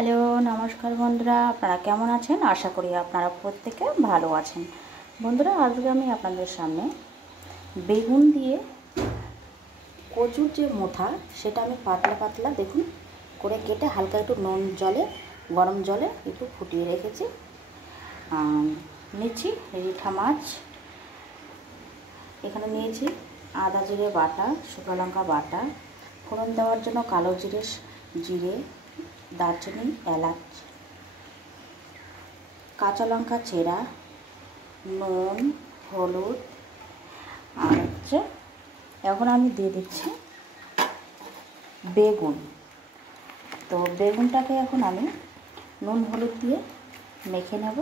Hello, নমস্কার বন্ধুরা। আপনারা কেমন আছেন? আশা করি আপনারা প্রত্যেকে ভালো আছেন। বন্ধুরা, আজকে আমি আপনাদের সামনে বেগুন দিয়ে কচুর যে মোথা, সেটা আমি পাতলা পাতলা দেখুন করে কেটে হালকা একটু নুন জলে, গরম জলে একটু ফুটিয়ে রেখেছি। নিচ্ছি রিঠা মাছ, এখানে নিয়েছি আদা জিরে বাটা, শুকনো লঙ্কা বাটা, ফোড়ন দেওয়ার জন্য কালো জিরে, দারচিনি, এলাচ, কাঁচা লঙ্কা চেরা, নুন, হলুদ, আর এখন আমি দিয়ে দিচ্ছি বেগুন। তো বেগুনটাকে এখন আমি নুন হলুদ দিয়ে মেখে নেব।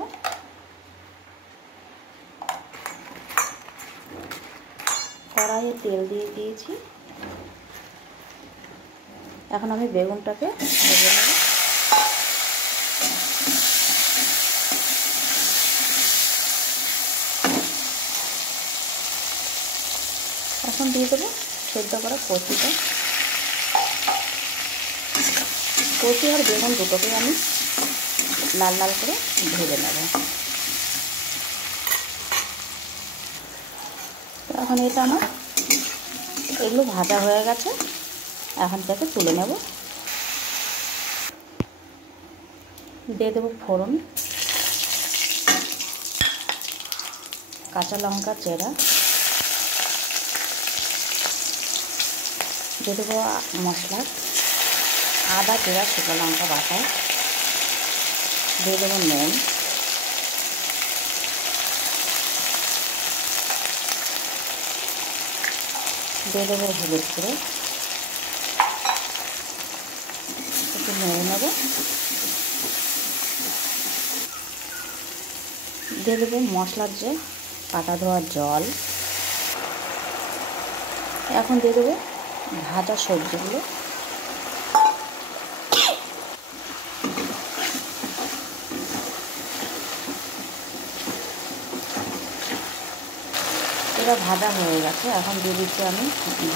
কড়াইয়ে তেল দিয়ে দিয়েছি, এখন আমি বেগুনটাকে ভেজে নেব। এখন দিয়ে দেবো সেদ্ধ করা কচুটা। কচু আর বেগুন দুটোকে আমি লাল লাল করে ভেজে নেব। তো এখন এটা আমার এগুলো ভাজা হয়ে গেছে, এখন থেকে তুলে নেব। দিয়ে দেবো ফোড়ন, কাঁচা লঙ্কা চেরা, দিয়ে দেবো মশলা, আদা চেরা, শুকনো লঙ্কা বাটা, দিয়ে দেবো নুন, দিয়ে দেবো হলুদ গুঁড়ো, একটু নেড়ে নেব। দিয়ে দেবো মশলার যে কাটা ধোয়া জল। এখন দিয়ে দেবো ভাজা সবজিগুলো। এটা ভাজা হয়ে গেছে, এখন দিয়ে দিচ্ছি আমি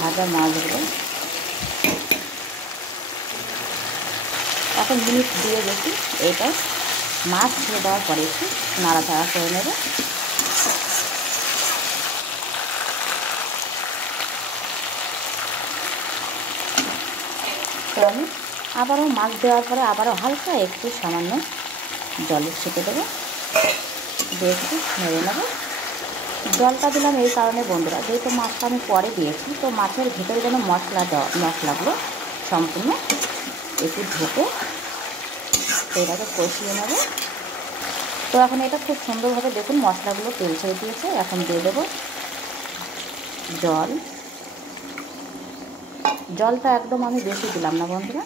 ভাজা মাছগুলো। এখন মিনিট দিয়ে দেখি এটা মাছ ছেড়ে দেওয়ার পরে একটু নাড়াচাড়া করে নেব। তো আমি আবারও মাছ দেওয়ার পরে আবারও হালকা একটু সামান্য জলের ছেঁকে দেবো, দিয়ে একটু নেড়ে নেব। জলটা দিলাম এই কারণে বন্ধুরা, যেহেতু মাছটা আমি পরে দিয়েছি, তো মাছের ভেতরে যেন মশলাগুলো সম্পূর্ণ একটু ঢোকে, তো এটাকে কষিয়ে নেব। তো এখন এটা খুব সুন্দরভাবে দেখুন মশলাগুলো তেল ছেড়ে দিয়েছে। এখন দিয়ে দেবো জলটা একদম আমি বেশি দিলাম না বন্ধুরা।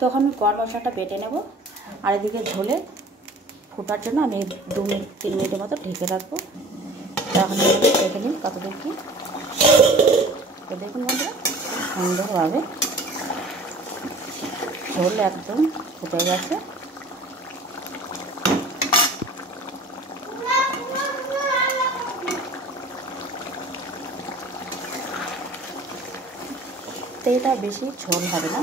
তখন গরম মশলাটা বেটে নেব, আর এদিকে ঝোলে ফোটার জন্য আমি 2 মিনিট 3 মিনিটের মতো ঢেকে রাখবো। তখন দেখে নিন কতদূর কি। তো দেখুন বন্ধুরা, খুব সুন্দরভাবে ঝোল একদম ফুটে গেছে। তো এটা বেশি ঝোল হবে না।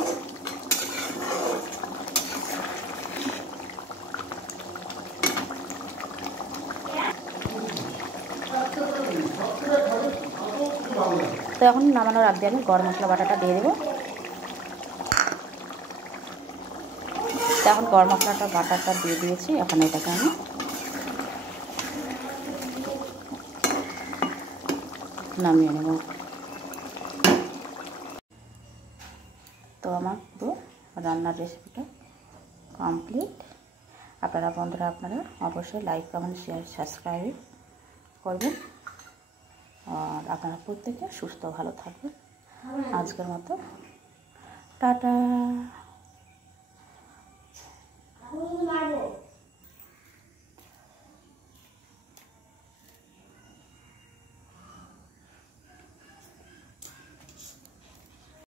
তো এখন নামানোর আগে আমি গরম মশলা বাটাটা দিয়ে দেবো। তো এখন গরম মশলাটা বাটাটা দিয়ে দিয়েছি, এখন এটাকে আমি নামিয়ে নেব। তো আমার পুরো রান্নার রেসিপিটা কমপ্লিট। বন্ধুরা আপনারা অবশ্যই লাইক, কমেন্ট, শেয়ার, সাবস্ক্রাইব করবেন। আর আপনারা প্রত্যেকে সুস্থ ভালো থাকবেন। আজকের মতো টাটা।